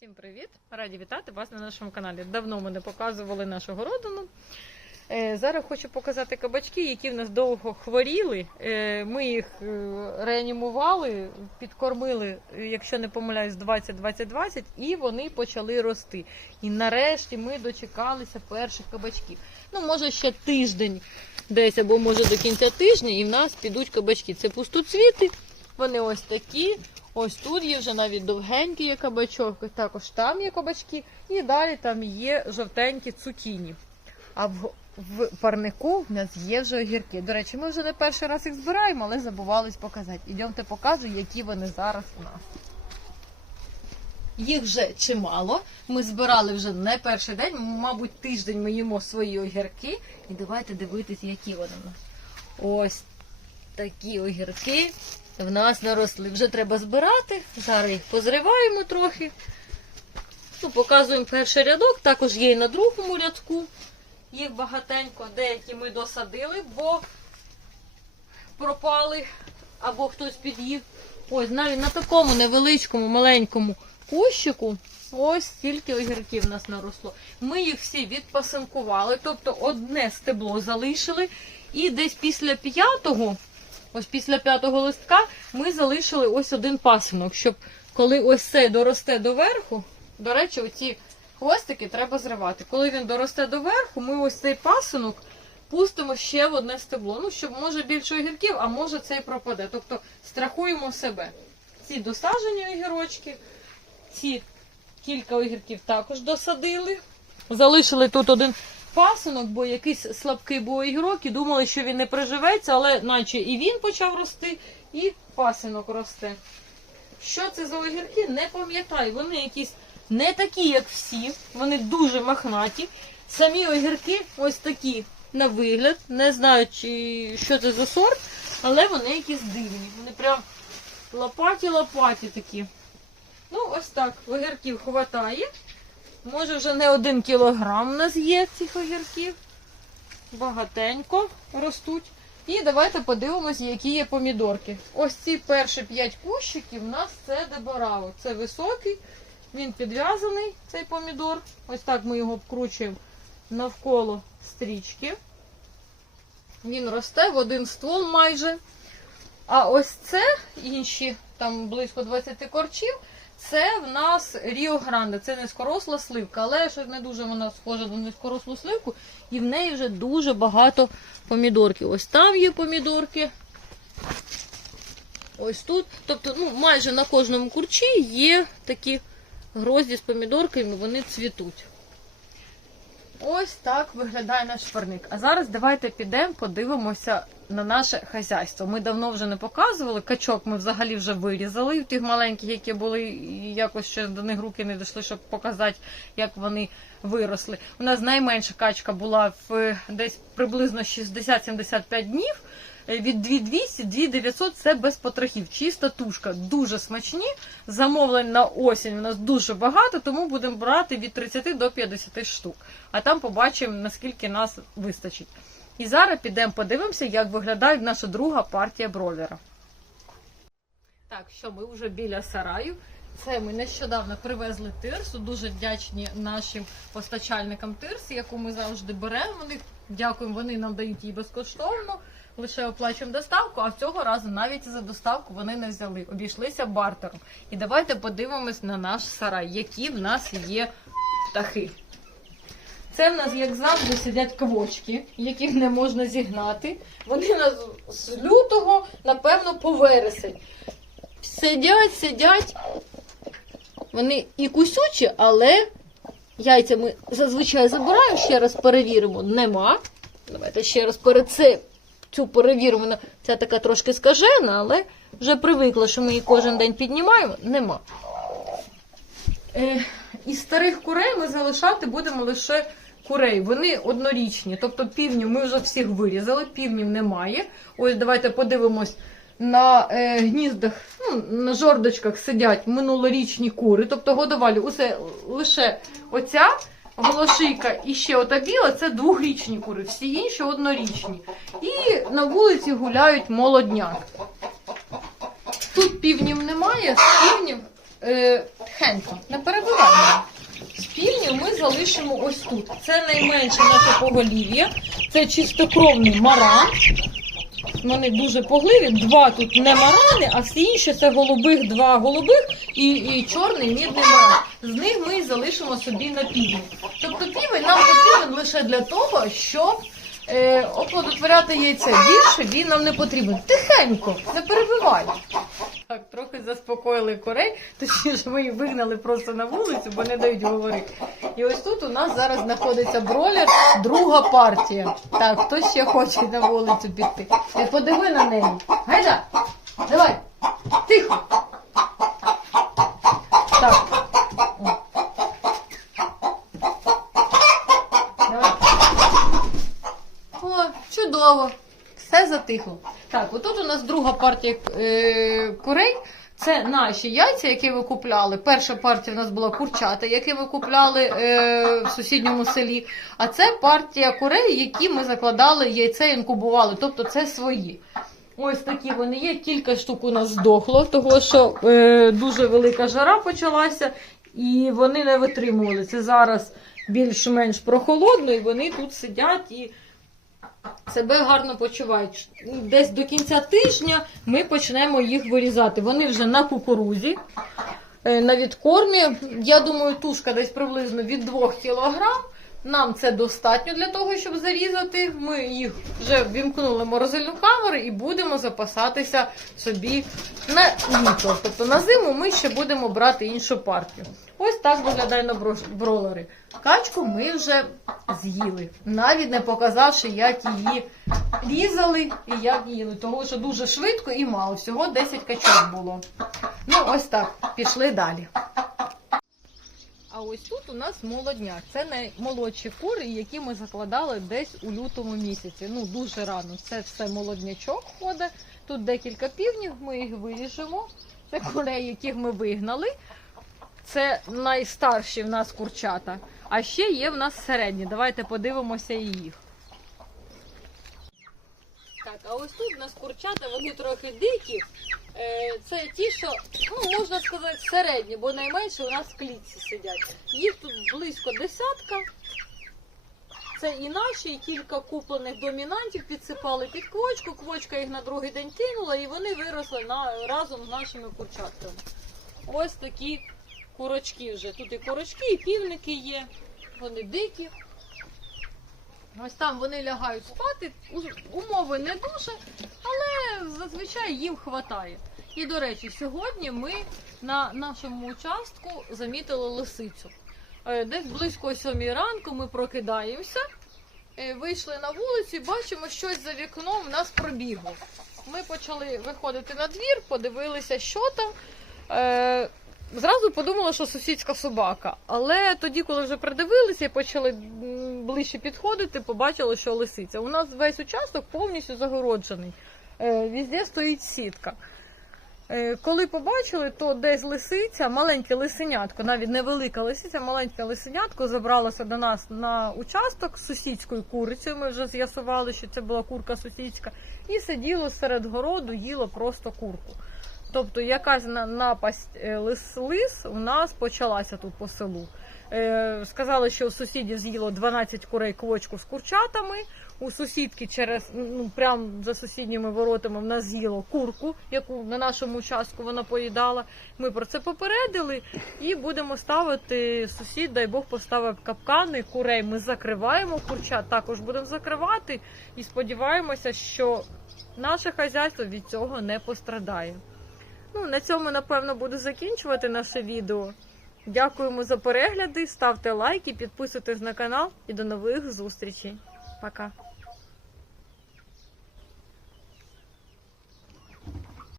Всім привіт! Раді вітати вас на нашому каналі. Давно ми не показували нашу городину. Е, Зараз хочу показати кабачки, які в нас довго хворіли. Е, Ми їх е, реанімували, підкормили, якщо не помиляюсь, 20-20-20, і вони почали рости. І нарешті ми дочекалися перших кабачків. Ну, може, ще тиждень десь, або може до кінця тижня, і в нас підуть кабачки. Це пустоцвіти, вони ось такі. Ось тут є вже навіть довгенький є кабачок, також там є кабачки, і далі там є жовтенькі цукіні. А в, в парнику в нас є вже огірки. До речі, ми вже не перший раз їх збираємо, але забувались показати. Ідемте покажу, які вони зараз у нас. Їх вже чимало. Ми збирали вже не перший день, мабуть, тиждень ми їмо свої огірки. І давайте дивитись, які вони у нас. Ось такі огірки в нас наросли. Вже треба збирати. Зараз їх позриваємо трохи. Ну, показуємо перший рядок, також є і на другому рядку. Їх багатенько, деякі ми досадили, бо пропали або хтось під'їв. Ось навіть на такому невеличкому, маленькому кущику ось стільки огірків в нас наросло. Ми їх всі відпасинкували, тобто одне стебло залишили. І десь після п'ятого, ось після п'ятого листка, ми залишили ось один пасинок, щоб коли ось цей доросте до верху, до речі, оці хвостики треба зривати. Коли він доросте до верху, ми ось цей пасинок пустимо ще в одне стебло. Ну, щоб може більше огірків, а може цей пропаде. Тобто страхуємо себе. Ці досаджені огірочки, ці кілька огірків також досадили. Залишили тут один пасинок, бо якийсь слабкий був огірок і думали, що він не приживеться, але наче і він почав рости, і пасинок росте. Що це за огірки? Не пам'ятаю. Вони якісь не такі, як всі, вони дуже махнаті. Самі огірки ось такі на вигляд. Не знаю, чи що це за сорт, але вони якісь дивні. Вони прям лопаті-лопаті такі. Ну, ось так, огірків хватає. Може вже не один кілограм у нас є цих огірків. Багатенько ростуть. І давайте подивимося, які є помідорки. Ось ці перші 5 кущиків у нас це дебораво. Це високий, він підв'язаний, цей помідор. Ось так ми його обкручуємо навколо стрічки. Він росте в один ствол майже. А ось це інші, там близько 20 корчів, це в нас Ріо Гранде. Це низькоросла сливка, але щось не дуже вона схожа на низькорослу сливку, і в неї вже дуже багато помідорків. Ось там є помідорки. Ось тут. Тобто, ну, майже на кожному курчі є такі грозді з помідорками, вони цвітуть. Ось так виглядає наш парник. А зараз давайте підемо, подивимося на наше хазяйство. Ми давно вже не показували. Качок ми взагалі вже вирізали. Тих маленьких, які були, якось ще до них руки не дійшли, щоб показати, як вони виросли. У нас найменша качка була в десь приблизно 60-75 днів. Е, Від 2200, 2900 це без потрохів. Чиста тушка, дуже смачні. Замовлень на осінь у нас дуже багато, тому будемо брати від 30 до 50 штук. А там побачимо, наскільки нас вистачить. І зараз підемо подивимося, як виглядає наша друга партія бройлера. Так, що ми вже біля сараю. Це ми нещодавно привезли тирсу. Дуже вдячні нашим постачальникам тирси, яку ми завжди беремо. Вони дякуємо, вони нам дають її безкоштовно. Лише оплачуємо доставку, а цього разу навіть за доставку вони не взяли, обійшлися бартером. І давайте подивимось на наш сарай, які в нас є птахи. Це в нас, як завжди, сидять квочки, яких не можна зігнати. Вони нас з лютого, напевно, по вересень. Сидять, сидять. Вони і кусючі, але яйця ми зазвичай забираємо, ще раз перевіримо. Нема. Давайте ще раз перед цим цю перевіримо. Вона- така трошки скажена, але вже привикла, що ми її кожен день піднімаємо. Нема. Е, із старих курей ми залишати будемо лише курей. Вони однорічні. Тобто півнів ми вже всіх вирізали, півнів немає. Ось давайте подивимось. На е, гніздах, ну, на жордочках сидять минулорічні кури, тобто годувалі. Усе лише оця голошийка і ще ота біла це двохрічні кури, всі інші однорічні. І на вулиці гуляють молодняк. Тут півнів немає, з півнів е, тхенько, не перебивай. залишимо ось тут. Це найменше наше поголів'я, це чистокровний маран. Вони дуже погливі. Два тут не марани, а всі інші це голубих, два голубих і, і чорний мідний маран. З них ми залишимо собі на півень. Півень нам потрібен лише для того, щоб е, оплодотворяти яйце. Більше він нам не потрібен. Тихенько, не перебивай. Так, трохи заспокоїли корей, точніше ми їх вигнали просто на вулицю, бо не дають говорити. І ось тут у нас зараз знаходиться бролер, друга партія. Так, хто ще хоче на вулицю піти? Ти подиви на неї. Гайда, давай, тихо. Так. О. Давай. О, чудово. Все затихло. Так, отут у нас друга партія е, курей. Це наші яйця, які ви купляли. Перша партія в нас була курчата, які ви купляли е, в сусідньому селі. А це партія курей, які ми закладали яйце інкубували. Тобто це свої. Ось такі вони є. Кілька штук у нас здохло, того що е, дуже велика жара почалася, і вони не витримували. Це зараз більш-менш прохолодно, і вони тут сидять і себе гарно почувають. Десь до кінця тижня ми почнемо їх вирізати. Вони вже на кукурузі, е, на відкормі. Я думаю, тушка десь приблизно від 2 кг. Нам це достатньо для того, щоб зарізати. Ми їх вже вімкнули морозильну камеру і будемо запасатися собі на літо. Тобто на зиму ми ще будемо брати іншу партію. Ось так виглядає на бролери. Качку ми вже з'їли, навіть не показавши, як її різали і як їли. Тому що дуже швидко і мало. Всього 10 качок було. Ну, ось так, пішли далі. А ось тут у нас молодняк. Це наймолодші кури, які ми закладали десь у лютому місяці. Ну, дуже рано. Це все молоднячок ходить. Тут декілька півнів, ми їх виріжемо. Це курей, яких ми вигнали. Це найстарші в нас курчата. А ще є в нас середні. Давайте подивимося і їх. Так, а ось тут у нас курчата, вони трохи дикі. Е, Це ті, що, ну, можна сказати, середні, бо найменше у нас в клітці сидять. Їх тут близько десятка. Це і наші, і кілька куплених домінантів підсипали під квочку. Квочка їх на другий день кинула, і вони виросли на, разом з нашими курчатками. Ось такі курочки вже. Тут і курочки, і півники є. Вони дикі. Ось там вони лягають спати. Умови не дуже, але зазвичай їм хватає. І до речі, сьогодні ми на нашому участку замітили лисицю. Е, Десь близько о 7 ранку ми прокидаємося, е, вийшли на вулицю бачимо, щось за вікном в нас пробігло. Ми почали виходити на двір, подивилися, що там. Е, Зразу подумала, що сусідська собака. Але тоді, коли вже придивилися і почали ближче підходити, побачили, що лисиця. У нас весь участок повністю загороджений. Е, Везде стоїть сітка. Е, Коли побачили, то десь лисиця, маленьке лисенятко, навіть невелика лисиця, маленьке лисенятко забралося до нас на участок з сусідською курицею. Ми вже з'ясували, що це була курка сусідська, і сиділо серед городу, їло просто курку. Тобто якась напасть е, лис, лис у нас почалася тут по селу. Е, сказали, що у сусідів з'їло 12 курей квочку з курчатами. У сусідки через ну прямо за сусідніми воротами в нас з'їло курку, яку на нашому участку вона поїдала. Ми про це попередили і будемо ставити сусід, дай Бог поставив капкани. Курей ми закриваємо, курчат також будемо закривати і сподіваємося, що наше хазяйство від цього не пострадає. Ну, на цьому, напевно, буду закінчувати наше відео. Дякуємо за перегляди, ставте лайки, підписуйтесь на канал і до нових зустрічей. Пока!